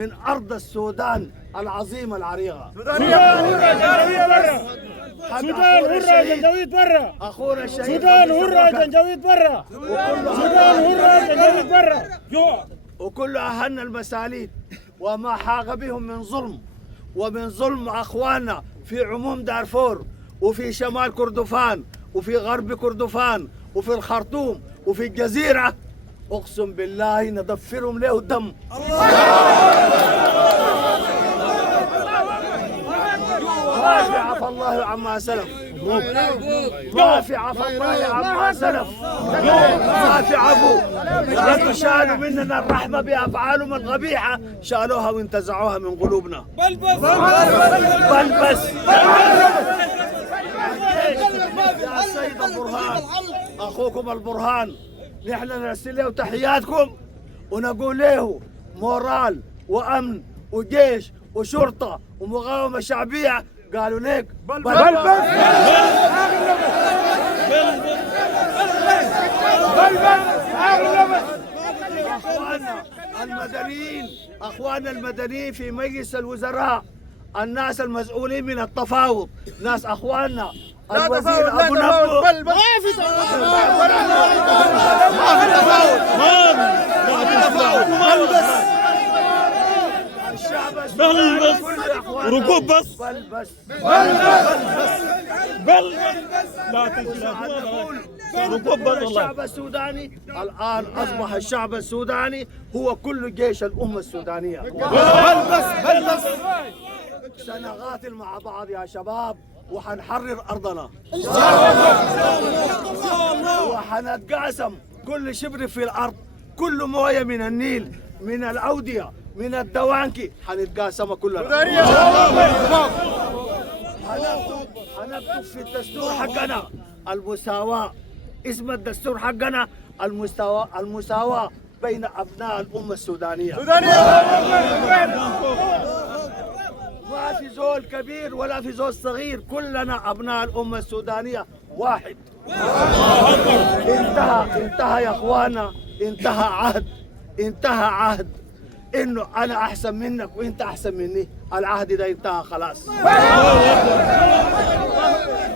من أرض السودان العظيمة العريقة. السودان هرة جنجويد برا. أخونا الشهيد السودان هرة جنجويد برا. السودان هرة جنجويد برا. وكل أهلنا المساليد وما حاق بهم من ظلم ومن ظلم أخواننا في عموم دارفور وفي شمال كردفان وفي غرب كردفان وفي الخرطوم وفي الجزيرة، أقسم بالله نضفرهم له الدم. ما في عفى الله عما سلف، ما في عفى الله عما سلف، ما في عفو. لأنه شالوا مننا الرحمة بأفعالهم القبيحة، شالوها وانتزعوها من قلوبنا. بل بس يا سيد البرهان، أخوكم البرهان، نحن نرسل له تحياتكم ونقول له مورال وأمن وجيش وشرطة ومقاومة شعبية. قالوا لك بل أخواننا المدنيين في مجلس الوزراء، الناس المسؤولين من التفاوض، ناس أخواننا الوزير أبو نبو. ما في تفاوض. الشعب السوداني كله يا أخواننا ركوب بس. بل لا ركوب بس. والله الشعب السوداني الآن أصبح الشعب السوداني هو كل جيش الأمة السودانية. بل بس. سنقاتل مع بعض يا شباب وحنحرر أرضنا وحنتقاسم كل شبر في الأرض، كل موية من النيل، من الأودية، من الدوانكي، حنتقاسمها كلنا. حنكتب في الدستور حقنا المساواة، اسم الدستور حقنا المساواة بين أبناء الأمة السودانية. ما في زول كبير ولا في زول صغير، كلنا أبناء الأمة السودانية واحد. انتهى يا أخوانا، انتهى عهد إنه أنا أحسن منك وإنت أحسن مني. العهد ده انتهى خلاص.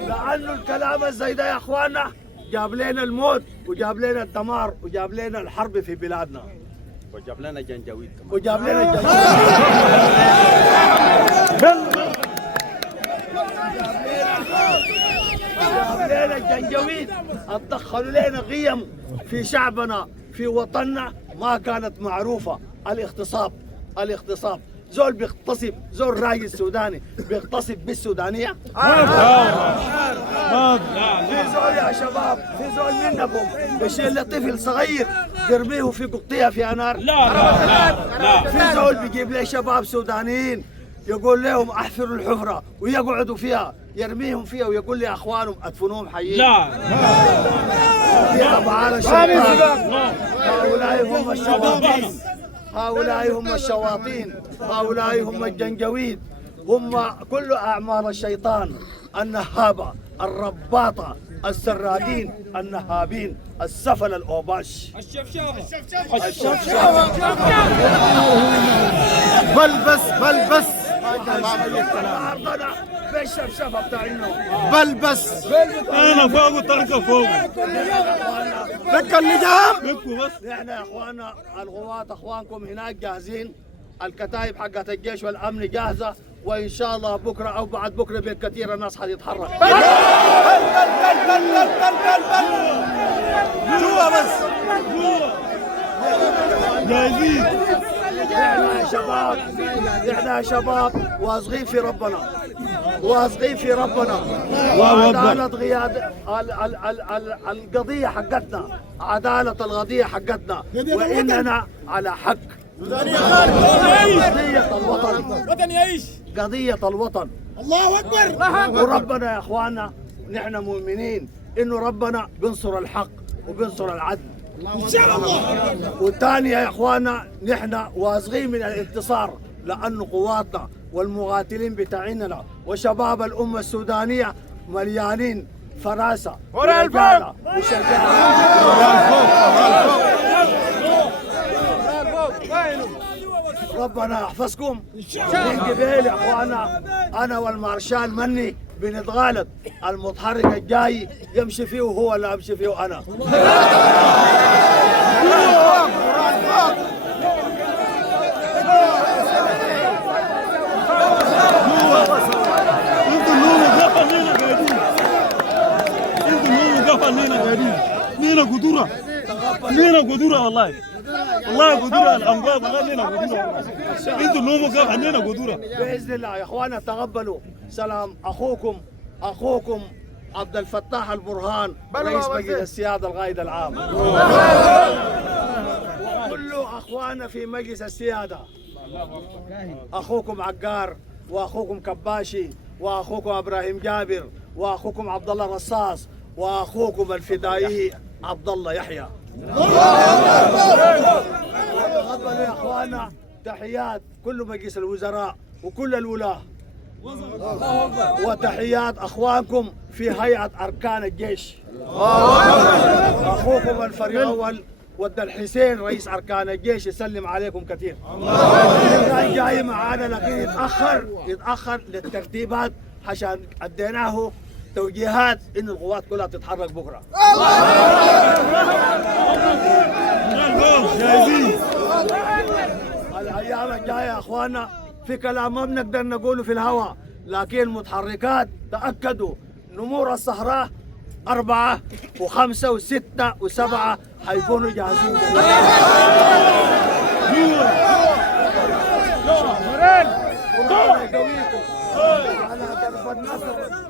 لأنه الكلام الزي ده يا أخوانا جاب لنا الموت وجاب لنا الدمار وجاب لنا الحرب في بلادنا وجاب لنا جنجويد كمان. وجاب لنا الجنجويد. اتدخلوا لنا قيم في شعبنا في وطننا ما كانت معروفة. الاغتصاب زول بيغتصب، زول راجل سوداني بيغتصب بالسودانية. في زول يا شباب، في زول منكم بيشيل طفل صغير يرميه في قطية في نار. لا. في زول بيجيب لي شباب سودانيين يقول لهم احفروا الحفرة ويقعدوا فيها، يرميهم فيها ويقول لي اخوانهم ادفنوهم حيين. لا. يا افعال الشيطان. هؤلاء هم الشواطين، هؤلاء هم الجنجويد، هم كل أعمال الشيطان النهابة الرباطة السرادين النهابين السفل الأوباش الشفشافة. بل بس. أرضنا بالشفشافة بتاعنا. بل بس. انا فوق وتركه فوق. لك اللجام. نحن يا اخواننا الغواة اخوانكم هناك جاهزين، الكتائب حقت الجيش والامن جاهزه، وان شاء الله بكره او بعد بكره بالكثير الناس حتتحرك. جوا بس. جاهزين. احنا يا شباب واثقين في ربنا، وعدالة القضية حقتنا، عدالة القضية حقتنا، وإننا على حق. قضية الوطن، وطن يعيش. قضية الوطن. الله أكبر. وربنا يا إخواننا نحن مؤمنين إنه ربنا بينصر الحق وبينصر العدل إن شاء الله. والثاني يا إخواننا نحن واثقين من الانتصار، لأنه قواتنا والمقاتلين بتاعنا وشباب الأمة السودانية مليانين فراسة ورجالة وشجاعة. ربنا يحفظكم من قبيل يا اخوانا. انا والمارشال مني بنتغالط، المتحرك الجاي يمشي فيه وهو اللي امشي فيه انا. لينا قدورة لينا قدورة والله والله قدورة الأنباب والله لينا قدورة انتوا نوموا كيف لينا قدورة باذن الله يا اخوانا. تقبلوا سلام اخوكم عبد الفتاح البرهان رئيس مجلس السيادة القائد العام، وكل اخوانا في مجلس السيادة. اخوكم عقار واخوكم كباشي واخوكم ابراهيم جابر واخوكم عبد الله الرصاص واخوكم الفدائي عبد الله يحيى. تقبلوا يا اخوانا تحيات كل مجلس الوزراء وكل الولاة، وتحيات اخوانكم في هيئة اركان الجيش. اخوكم الفريق الاول ود الحسين رئيس اركان الجيش يسلم عليكم كثير. كان جاي معانا لكن يتاخر للترتيبات عشان اديناه توجيهات ان القوات كلها تتحرك بكره. الايام الجايه يا اخوانا في كلام ما بنقدر نقوله في الهواء، لكن متحركات تاكدوا نمور الصحراء 4 و5 و6 و7 حيكونوا جاهزين. ربنا يقويكم على درب النصر.